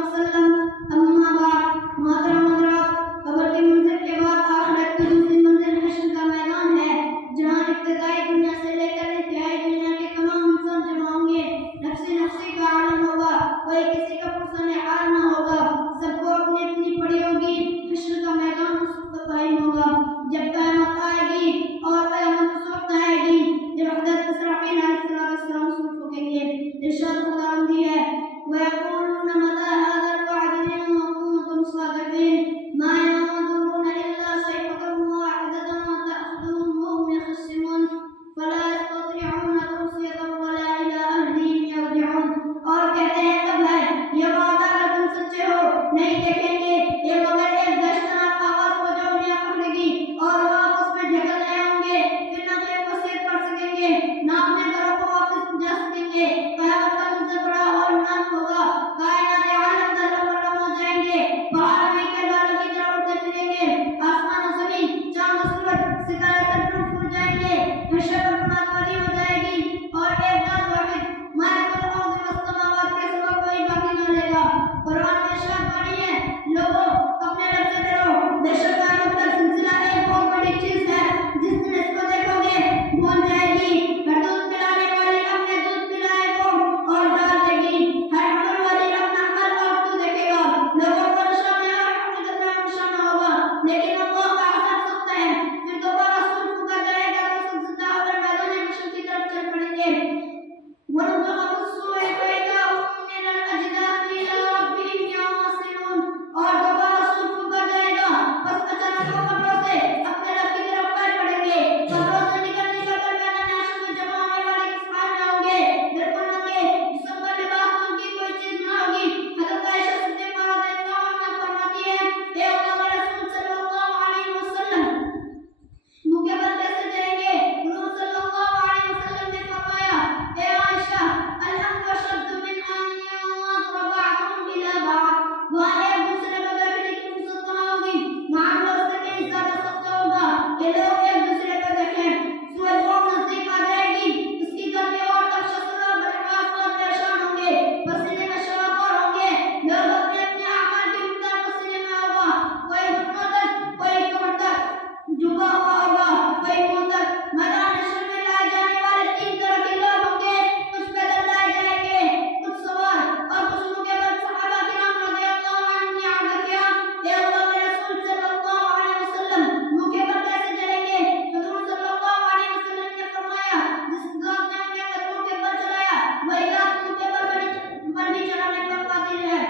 वसल्लम। अम्मा बाद मोहतरम हज़रात, कब्र की मंजिल के बाद आखिरत की दूसरी मंजिल हश्र का मैदान है, जहाँ इब्तिदाई दुनिया से लेकर इंतहाई दुनिया के तमाम इंसान जमा होंगे। नफ्सी नफ्सी का आलम होगा, कोई किसी का पुरसने हाल न होगा, सबको अपनी अपनी पड़ी होगी। हश्र का मैदान उस वक्त कायम होगा जब क़यामत आएगी, और क़यामत उस वक्त आएगी जब हज़रत इसराफील अलैहिस्सलाम सूर फूकेंगे। इरशाद खुदावंदी है, वयक़ूलून मता हाज़ल वअद इन कुंतुम सादिक़ीन मा यंज़ुरून इल्ला सयक़तन वाहिदतन तअख़ुज़ुहुम वहुम यख़स्सिमून फला यस्ततिऊन तौसियतन वला इला अहलिहिम यरजिऊन। और कहते हैं कब है ये वादा, अगर तुम सच्चे हो नहीं देखेंगे ये मगर एक दर्शनाक आवाज़ को जो उन्हें पकड़ेगी और वो आपस में झगड़ रहे होंगे, फिर ना तो ये वसीयत कर सकेंगे ना अपने घरों को वापस जा सकेंगे। क़यामत का सबसे बड़ा हौलनाक होगा, कायनात आलम दरबदर हो जाएंगे, पहाड़ भी के बालों की तरह उड़ते फिरेंगे, आसमान और ज़मीन चांद और सूरज सितारे सब टूट जाएंगे, हश्र बर्फनाक वाली हो जाएगी और एक जात वाहिद मालिकुल अर्ज़ वस समावात के सिवा कोई बाकी न रहेगा। कुरान में इरशाद वाणी है, लोगों अपने रब से डरो, बेशक क़यामत का सिलसिला एक बहुत बड़ी चीज है, जिस दिन इसको देखोगे भूल जाएगी। हर दूध पिलाने वाली अपने दूध पिलाए को और डाल देगी, हर अमल वाली अपना अमल और तू देखेगा। लोगों को नशा में और हकीकत में नशा न होगा, लेकिन अल्लाह का अज़ब सख्त है। फिर दोबारा सूर फूका जाएगा तो सब जिंदा होकर मैदान हश्र की तरफ चल पड़ेंगे। वनुफ़िख़ फ़िस्सूरि फ़इज़ा हुम मिनल अजदाथि इला रब्बिहिम यंसिलून। और दोबारा सूर फूका जाएगा, बस अचानक वो कब्रों से अपने रब की तरफ फैल पड़ेंगे। कब्रों से निकल कर मैदान हश्र में जमा होने वाले किस हाल में होंगे? बिल्कुल नंगे, जिस्म पर लिबास उनकी कोई चीज न होगी। हज़रत आयशा सिद्दीक़ा रज़ियल्लाहु अन्हा फरमाती है, ए अल्लाह के रसूल सल्लल्लाहु अलैहि वसल्लम मुझे पर कैसे जाएंगे? हुज़ूर सल्लल्लाहु अलैहि वसल्लम ने फरमाया, ए आयशा, अल-अम्र अशद्दु मिन अन यंज़ुरा बअदुहुम इला बअद। वहाँ एक दूसरे को देखने की फुर्सत न होगी, मामला उससे कहीं ज्यादा सख्त होगा कि लोग एक दूसरे को देखें। सूरज बहुत नजदीक आ जाएगी, उसकी गर्मी और तपश और बरक़ात और परेशान होंगे, पसीने में शराबोर होंगे। लोग अपने अपने आकार की मिक़दार पसीने में होगा, कोई घुटनों तक, कोई कमर तक झुका हुआ होगा, कोई मुंह तक। मैदान हश्र में लाए जाने वाले तीन तरह के लोग होंगे, कुछ पैदल लाए जाएंगे, कुछ सवार और कुछ मुक़ब्बिल। सहाबा किराम रज़ियल्लाहु अन्हुम ने अर्ज़ किया, ए अल्लाह के रसूल सल्लल्लाहु अलैहि वसल्लम मुक़ब्बिल कैसे चलेंगे? हुज़ूर सल्लल्लाहु अलैहि वसल्लम ने फरमाया, जिस ज़ात ने उन्हें मुक़ब्बिल चलाया वही ज़ात मुक़ब्बिल पर भी चलाने पर कादिर है।